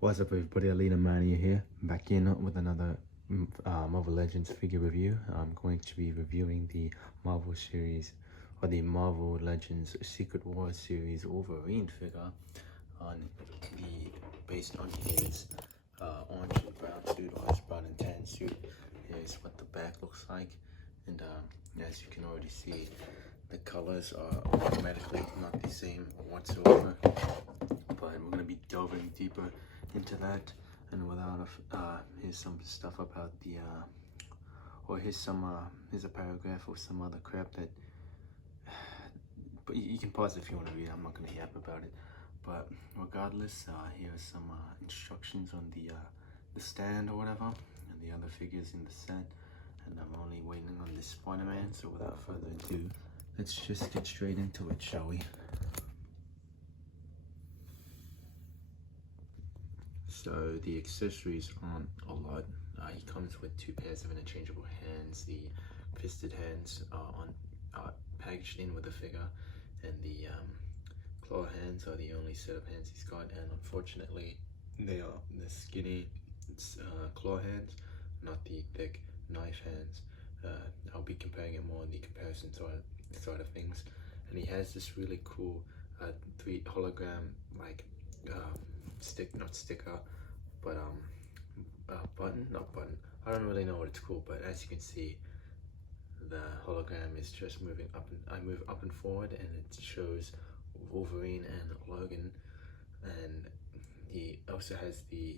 What's up everybody, Alina Mania here, back in with another Marvel Legends figure review. I'm going to be reviewing the Marvel series, or the Marvel Legends Secret Wars series Wolverine figure, based on his orange and brown suit, or his brown and tan suit. Here's what the back looks like, and as you can already see, the colors are automatically not the same whatsoever, but we're going to be delving deeper into that. And without here's some stuff about the here's a paragraph or some other crap that, but you can pause if you want to read. I'm not going to yap about it, but regardless, here's some instructions on the stand or whatever, and the other figures in the set. And I'm only waiting on this Spider-Man, so without further ado, let's just get straight into it, shall we? So the accessories aren't a lot. He comes with 2 pairs of interchangeable hands. The fisted hands are packaged in with the figure, and the claw hands are the only set of hands he's got. And unfortunately, they are the skinny claw hands, not the thick knife hands. I'll be comparing it more on the comparison side of things. And he has this really cool 3 hologram like not sticker, but button. I don't really know what it's called, but as you can see, the hologram is just moving up, and I move up and forward, and it shows Wolverine and Logan. And he also has the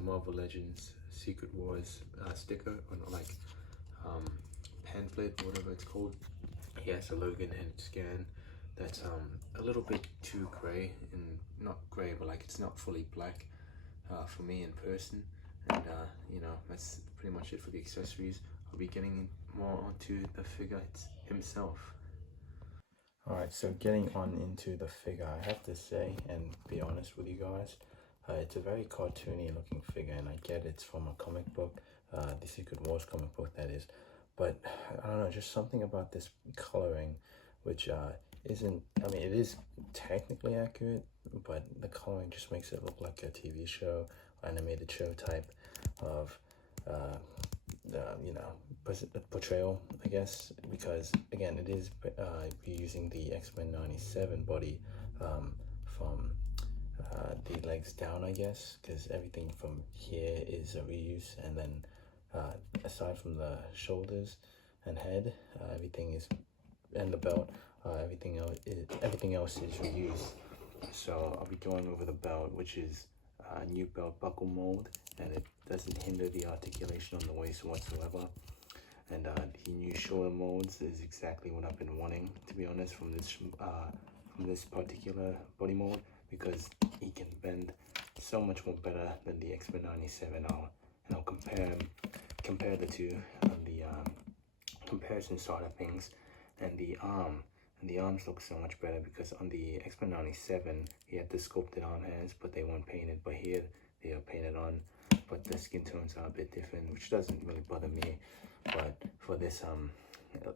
Marvel Legends Secret Wars sticker, or like pamphlet, whatever it's called. He has a Logan head scan that's a little bit too gray, and not gray, but like it's not fully black for me in person. And you know, that's pretty much it for the accessories. I'll be getting more onto the figure himself. Alright, so getting on into the figure, I have to say, and be honest with you guys, it's a very cartoony looking figure, and I get it's from a comic book, the Secret Wars comic book that is, but I don't know, just something about this coloring, which isn't, I mean, it is technically accurate, but the coloring just makes it look like a TV show, animated show type of you know, portrayal, I guess, because again, it is using the X-Men 97 body from the legs down, I guess, because everything from here is a reuse, and then aside from the shoulders and head, everything is, and the belt, everything else is reused. So I'll be going over the belt, which is a new belt buckle mold, and it doesn't hinder the articulation on the waist whatsoever. And the new shoulder molds is exactly what I've been wanting, to be honest, from this particular body mold, because he can bend so much more better than the X-Men 97. And I'll compare the two on the comparison side of things. And the arms look so much better, because on the X-Men 97 he had the sculpted arm hands, but they weren't painted, but here they are painted on, but the skin tones are a bit different, which doesn't really bother me. But for this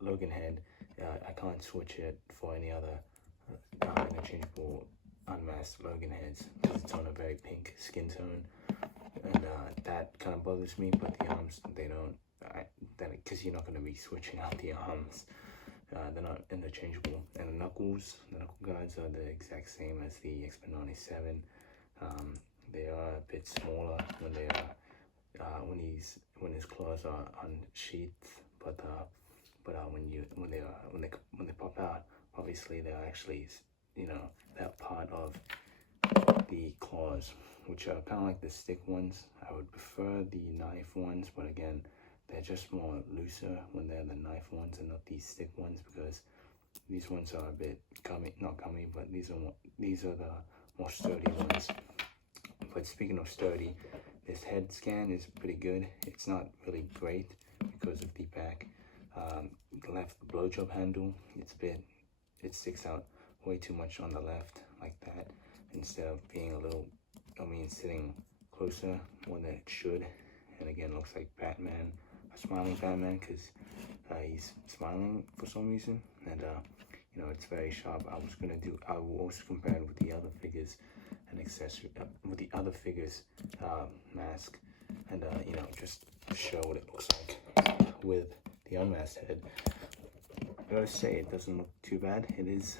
Logan head, I can't switch it for any other interchangeable unmasked Logan heads, because it's on a very pink skin tone, and that kind of bothers me. But the arms, they don't, because you're not going to be switching out the arms. They're not interchangeable. And the knuckle guards are the exact same as the X-Men 97. They are a bit smaller when they are when his claws are unsheathed, but when they pop out, obviously they're actually, you know, that part of the claws, which are kind of like the stick ones. I would prefer the knife ones, but again, they're just more looser when they're the knife ones and not these stick ones, because these ones are a bit not gummy, but these are the more sturdy ones. But speaking of sturdy, this head scan is pretty good. It's not really great because of the back. The left blowjob handle, it sticks out way too much on the left, like that, instead of being a little, sitting closer when it should. And again, looks like Batman, a smiling Batman, because he's smiling for some reason. And you know, it's very sharp. I will also compare it with the other figures, an accessory with the other figures mask, and you know, just show what it looks like with the unmasked head. I gotta say, it doesn't look too bad. It is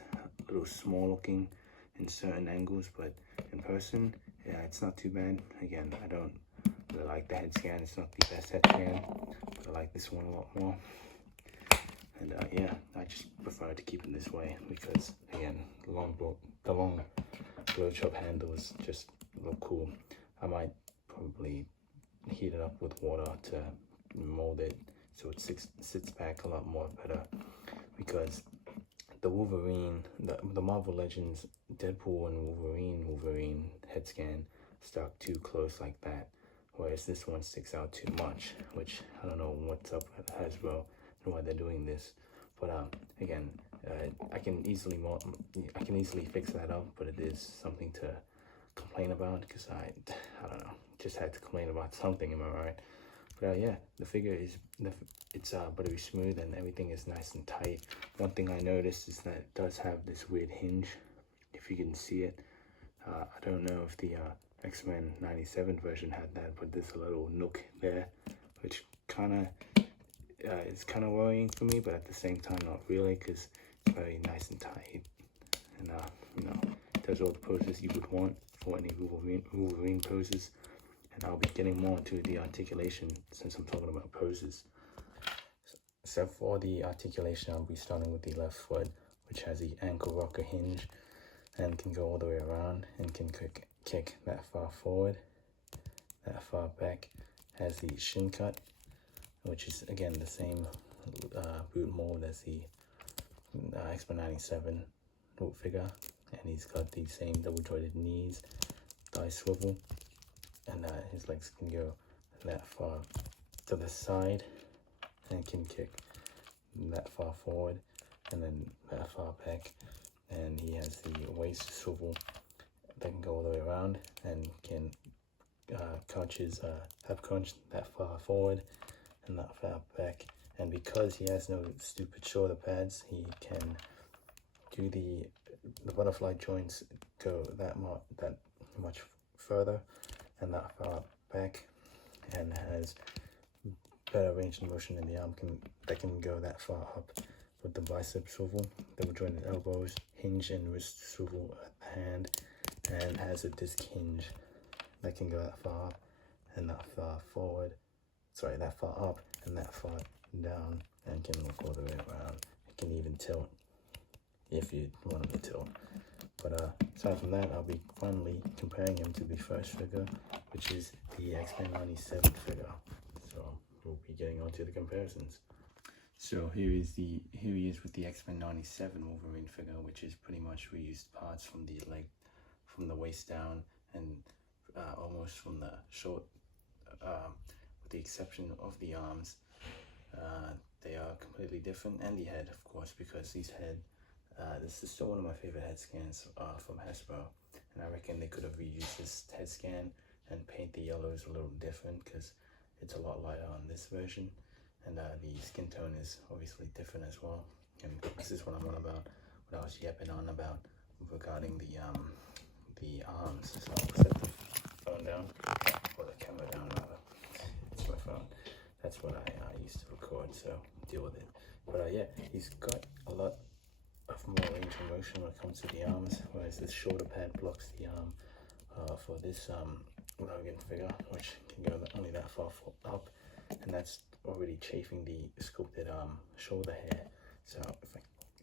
a little small looking in certain angles, but in person, yeah, it's not too bad. Again, I don't really like the head scan. It's not the best head scan, but I like this one a lot more. And yeah, I just prefer to keep it this way because, again, the long blow job handles just look cool. I might probably heat it up with water to mold it so it sits back a lot more better, because the Wolverine, the Marvel Legends Deadpool and Wolverine head scan stuck too close like that, whereas this one sticks out too much, which I don't know what's up with Hasbro and why they're doing this. But again, I can easily fix that up, but it is something to complain about, because I don't know, just had to complain about something, am I right? But yeah, the figure is it's buttery smooth and everything is nice and tight. One thing I noticed is that it does have this weird hinge, if you can see it. I don't know if the X-Men 97 version had that, but there's a little nook there, which is kind of worrying for me, but at the same time not really, because it's very nice and tight, and you know, it does all the poses you would want for any Wolverine poses. And I'll be getting more into the articulation since I'm talking about poses. So for the articulation, I'll be starting with the left foot, which has the ankle rocker hinge and can go all the way around and can kick that far forward, that far back. Has the shin cut, which is again the same boot mold as the X-Men 97 boot figure, and he's got the same double jointed knees, thigh swivel, and his legs can go that far to the side and can kick that far forward and then that far back. And he has the waist swivel that can go all the way around and can crunch his hip crunch that far forward and that far back. And because he has no stupid shoulder pads, he can do the butterfly joints go that much further and that far back, and has better range of motion in the arm that can go that far up with the bicep swivel, double jointed elbows, hinge and wrist swivel at the hand, and has a disc hinge that can go that far up and that far forward, sorry, that far up and that far down, and can look all the way around. It can even tilt if you want him to tilt. But aside from that, I'll be finally comparing him to the first figure, which is the X-Men 97 figure. So we'll be getting on to the comparisons. So here he is with the X-Men 97 Wolverine figure, which is pretty much reused parts from the leg, from the waist down, and almost from the short, with the exception of the arms. They are completely different, and the head, of course, because his head, this is still one of my favorite head scans from Hasbro, and I reckon they could have reused this head scan and paint the yellows a little different, because it's a lot lighter on this version, and the skin tone is obviously different as well. And this is what I'm on about, what I was yapping on about regarding the arms. So I'll set the phone down, or the camera down rather. It's my phone. That's what I used to record, so deal with it. But yeah, he's got a lot of more range of motion when it comes to the arms, whereas this shoulder pad blocks the arm for this Logan figure, which can go only that far up, and that's already chafing the sculpted shoulder hair. So if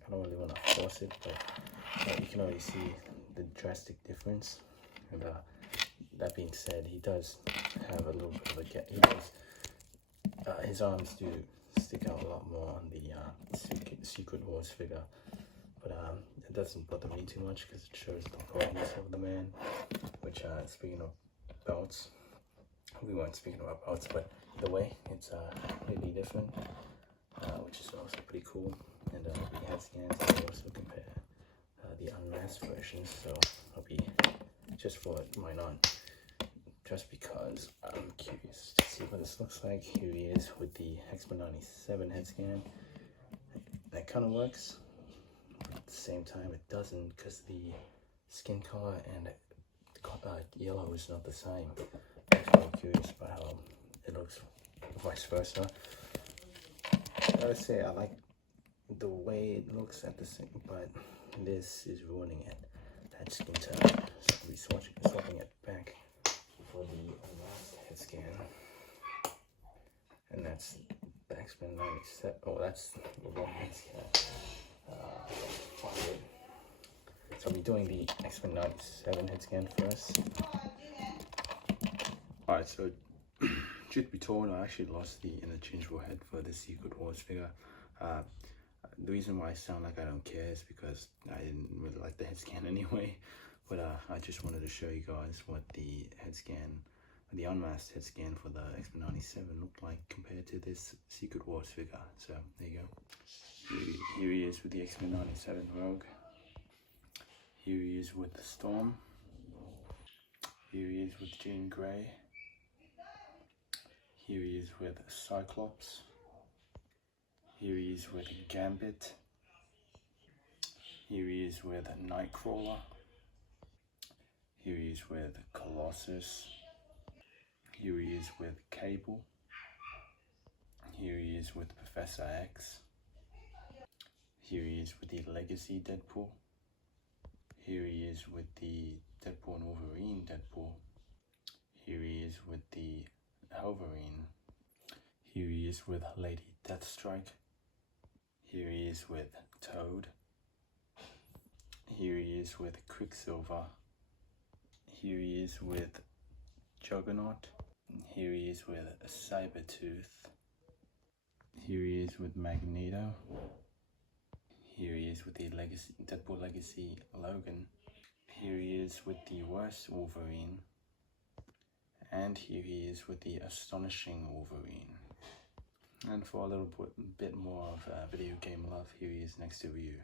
I don't really want to force it, but you can already see the drastic difference. And that being said, he does have a little bit of his arms do stick out a lot more on the Secret Wars figure, but it doesn't bother me too much because it shows the qualities of the man. Which speaking of belts, we weren't speaking about belts, but either way, it's completely different, which is also pretty cool. And the head scans, I also compare the unmasked versions, so I'll be, just for my just because I'm curious to see what this looks like. Here he is with the X-Men 97 head scan. That kind of works, but at the same time it doesn't, because the skin color and the yellow is not the same. I'm very curious about how it looks, vice versa. I gotta say, I like the way it looks at the same, but this is ruining it. That skin tone. So I'll be swapping it back for the last head scan. And that's the X-Men 97. Oh, that's the wrong head scan. So I'll be doing the X-Men 97 head scan first. Alright, so truth be told, I actually lost the interchangeable head for the Secret Wars figure. The reason why I sound like I don't care is because I didn't really like the head scan anyway. But I just wanted to show you guys what the head scan, the unmasked head scan for the X-Men 97 looked like compared to this Secret Wars figure. So there you go. Here he is with the X-Men 97 Rogue. Here he is with the Storm. Here he is with Jean Grey. Here he is with Cyclops. Here he is with Gambit. Here he is with Nightcrawler. Here he is with Colossus. Here he is with Cable. Here he is with Professor X. Here he is with the Legacy Deadpool. Here he is with the Deadpool and Wolverine Deadpool. Here he is with the Wolverine. Here he is with Lady Deathstrike. Here he is with Toad. Here he is with Quicksilver. Here he is with Juggernaut. Here he is with Sabretooth. Here he is with Magneto. Here he is with the Deadpool Legacy Logan. Here he is with the worst Wolverine. And here he is with the Astonishing Wolverine. And for a little bit more of video game love, here he is next to Ryu.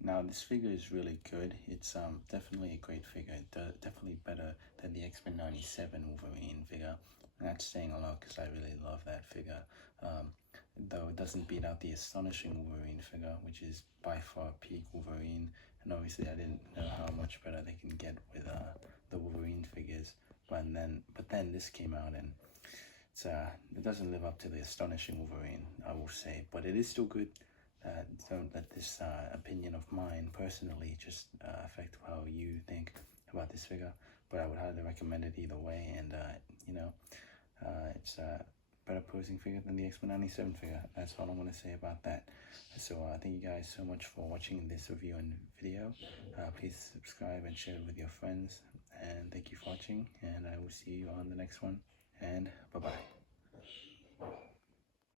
Now this figure is really good. It's definitely a great figure. Definitely better than the X-Men 97 Wolverine figure. And that's saying a lot because I really love that figure. Though it doesn't beat out the Astonishing Wolverine figure, which is by far peak Wolverine. And obviously I didn't know how much better they can get with the Wolverine figures. But then this came out and it doesn't live up to the Astonishing Wolverine, I will say. But it is still good. Don't let this opinion of mine personally just affect how you think about this figure. But I would highly recommend it either way. And it's a better posing figure than the X-Men 97 figure. That's all I want to say about that. So thank you guys so much for watching this review and video. Please subscribe and share it with your friends. And thank you for watching. And I will see you on the next one. And bye-bye.